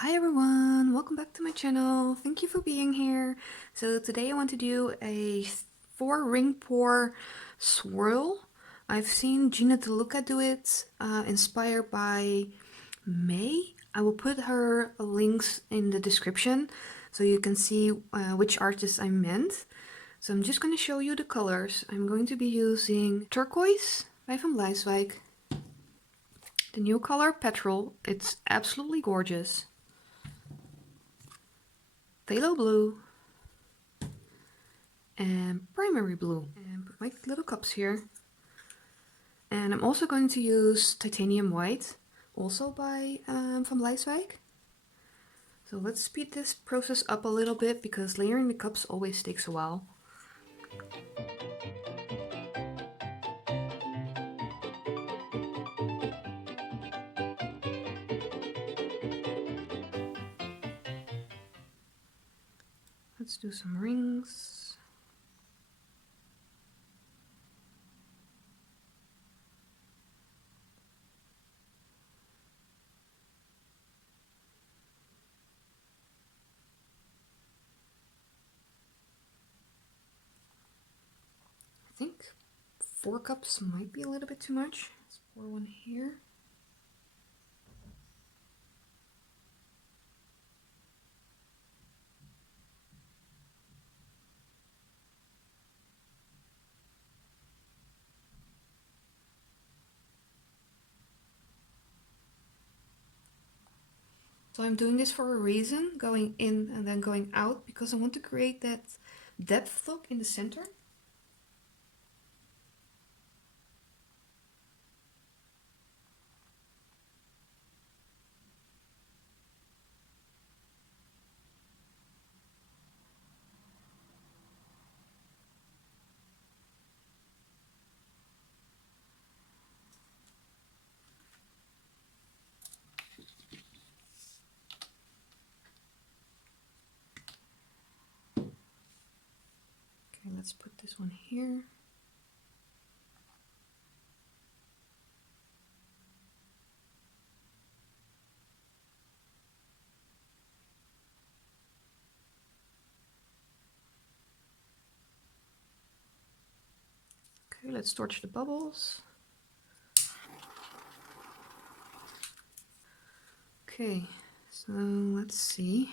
Hi everyone, welcome back to my channel. Thank you for being here. So today I want to do a 4-ring pour swirl. I've seen Gina do it, inspired by May. I will put her links in the description so you can see which artist I meant. So I'm just going to show you the colors. I'm going to be using turquoise by Bleiswijck. The new color Petrol, it's absolutely gorgeous. Phthalo blue and primary blue, and put my little cups here. And I'm also going to use titanium white, also by from Bleiswijck. So let's speed this process up a little bit because layering the cups always takes a while. Let's do some rings. I think 4 cups might be a little bit too much. Let's pour one here. So I'm doing this for a reason, going in and then going out, because I want to create that depth look in the center. Okay, let's put this one here. Okay, let's torch the bubbles. Okay, so let's see.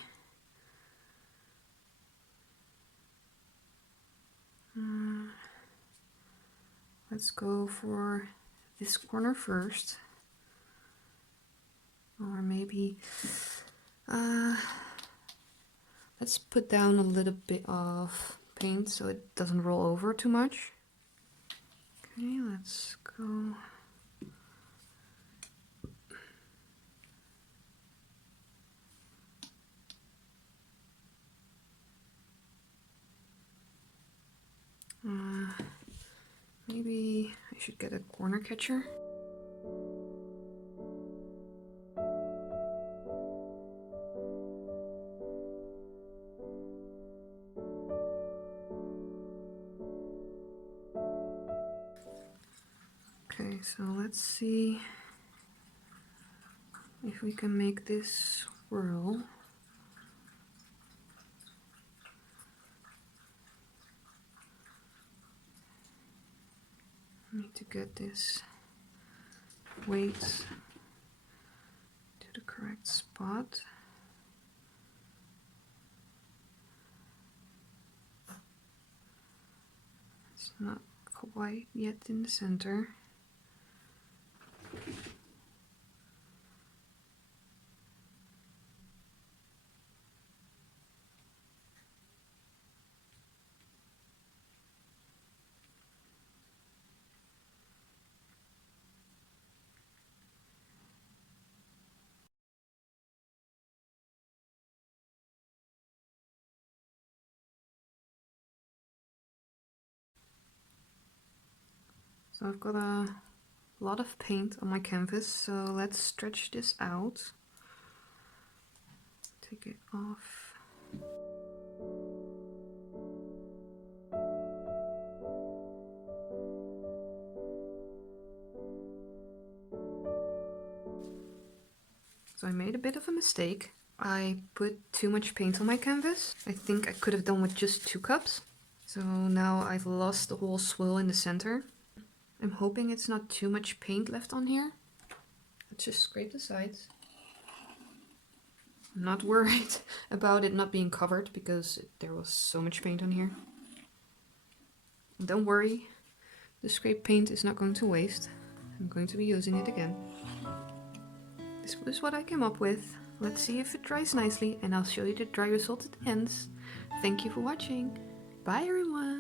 Let's go for this corner first. Or maybe let's put down a little bit of paint so it doesn't roll over too much. Okay, let's go. Maybe I should get a corner catcher. Okay, so let's see if we can make this swirl. I need to get this weight to the correct spot. It's not quite yet in the center. So I've got a lot of paint on my canvas, so let's stretch this out. Take it off. So I made a bit of a mistake. I put too much paint on my canvas. I think I could have done with just 2 cups. So now I've lost the whole swirl in the center. I'm hoping it's not too much paint left on here. Let's just scrape the sides. I'm not worried about it not being covered because there was so much paint on here. Don't worry, the scraped paint is not going to waste. I'm going to be using it again. This was what I came up with. Let's see if it dries nicely and I'll show you the dry result at the end. Thank you for watching. Bye everyone!